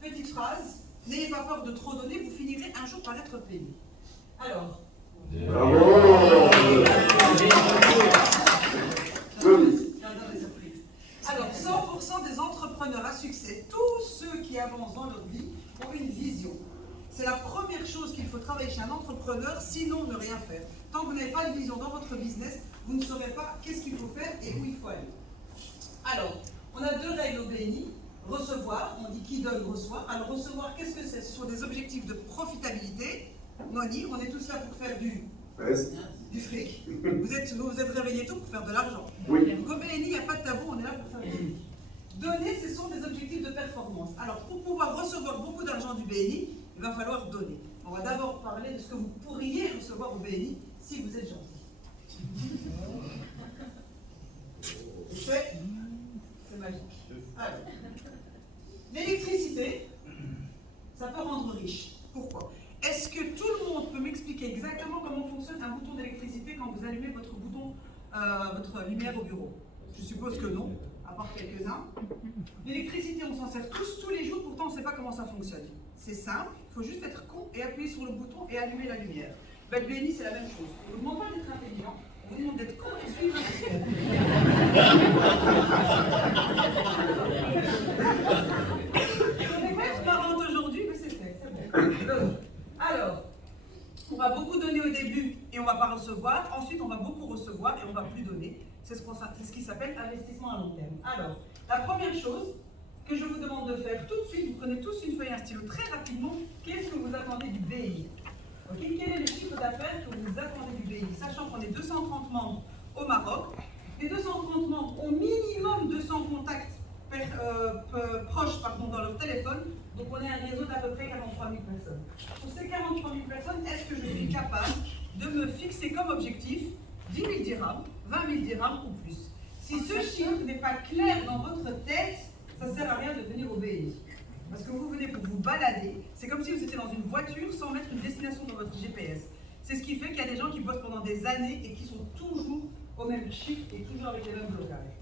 petite phrase, n'ayez pas peur de trop donner, vous finirez un jour par être payé. Alors, Bravo. alors, 100% des entrepreneurs à succès, tous ceux qui avancent dans leur vie, ont une vision. C'est la première chose qu'il faut travailler chez un entrepreneur, sinon ne rien faire. Tant que vous n'avez pas de vision dans votre business, vous ne saurez pas qu'est-ce qu'il faut faire et où il faut aller. Alors, on a deux règles au BNI. Recevoir, on dit qui donne reçoit. Alors recevoir, qu'est-ce que c'est? Ce sont des objectifs de profitabilité. Money, on est tous là pour faire du fric. Vous êtes réveillés tous pour faire de l'argent. Oui. Donc au BNI, il n'y a pas de tabou, on est là pour faire du fric. Donner, ce sont des objectifs de performance. Alors pour pouvoir recevoir beaucoup d'argent du BNI, il va falloir donner. On va d'abord parler de ce que vous pourriez recevoir au BNI si vous êtes gentil. C'est magique. Alors, l'électricité, ça peut rendre riche. Pourquoi? Est-ce que tout le monde peut m'expliquer exactement comment fonctionne un bouton d'électricité quand vous allumez votre bouton, votre lumière au bureau? Je suppose que non, à part quelques-uns. L'électricité, on s'en sert tous les jours, pourtant on ne sait pas comment ça fonctionne. C'est simple, il faut juste être con et appuyer sur le bouton et allumer la lumière. Le BNI, c'est la même chose. On ne vous demande pas d'être intelligent, on vous demande d'être con et suivre un système. On est pas parente aujourd'hui, mais c'est fait, c'est bon. Alors, on va beaucoup donner au début et on ne va pas recevoir. Ensuite, on va beaucoup recevoir et on ne va plus donner. C'est ce qui s'appelle investissement à long terme. Alors, la première chose que je vous demande de faire tout de suite, vous prenez tous une feuille et un stylo très rapidement. Qu'est-ce que vous attendez du BNI? Okay, quel est le chiffre d'affaires que vous attendez du BNI? Sachant qu'on est 230 membres au Maroc. Les 230 membres ont minimum 200 contacts proches dans leur téléphone. Donc on est un réseau d'à peu près 43 000 personnes. Pour ces 43 000 personnes, est-ce que je suis capable de me fixer comme objectif 10 000 dirhams, 20 000 dirhams ou plus? Si ce chiffre n'est pas clair dans votre tête, ça ne sert à rien de venir au BNI. Parce que vous venez pour vous balader. C'est comme si vous étiez dans une voiture sans mettre une destination dans votre GPS. C'est ce qui fait qu'il y a des gens qui bossent pendant des années et qui sont toujours au même chiffre et toujours avec les mêmes blocages.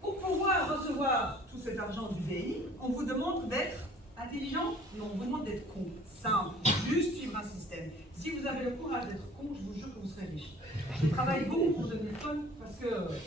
Pour pouvoir recevoir tout cet argent du BNI, on vous demande d'être intelligent? Non, on vous demande d'être con. Simple, juste suivre un système. Si vous avez le courage d'être con, je vous jure que vous serez riche. Je travaille beaucoup pour devenir con parce que